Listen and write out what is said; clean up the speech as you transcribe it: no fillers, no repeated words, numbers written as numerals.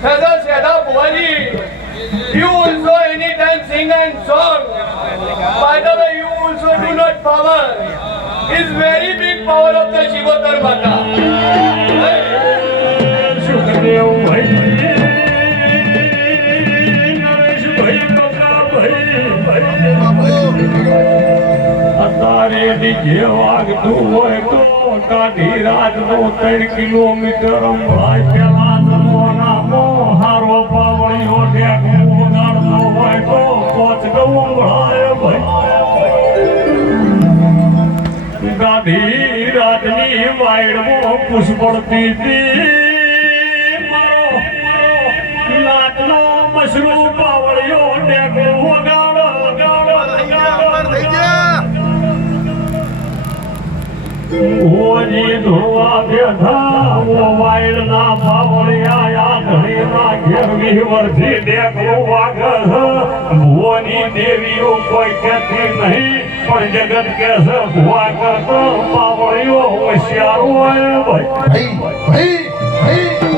Seda Bhuvaji, you also anytime sing and song. By the way, you also do not power. Is very big power of the Shivotar Mata. Sukhdev ભાઈ નરેશભાઈ બકા ભાઈ અત્યારે DJ વાગતું હોય તો કાઢી રાતનો 3 kilometre અંબાઈ પેલા જમવાનામો હારો પાવળીઓ ઢેકું વગાડતો હોય તો 5 ગઉ અંબાય ભાઈ ગાડી રાતની વાયડમો પુષ્પડતી હતી નાચનો મશરૂ પાવળિયો ઢેકું વગાડો ઓજી ધોવા બેઠા ઓ વાયડના પાવળિયા ધણીના ઘેરવી વર્ષી ઢેકું વાગે ભુવની દેવીઓ કોઈ કહેતી નહીં પણ જગત કે છે ભુવા કરતો પાવળિયો હોશિયાર હોય ભાઈ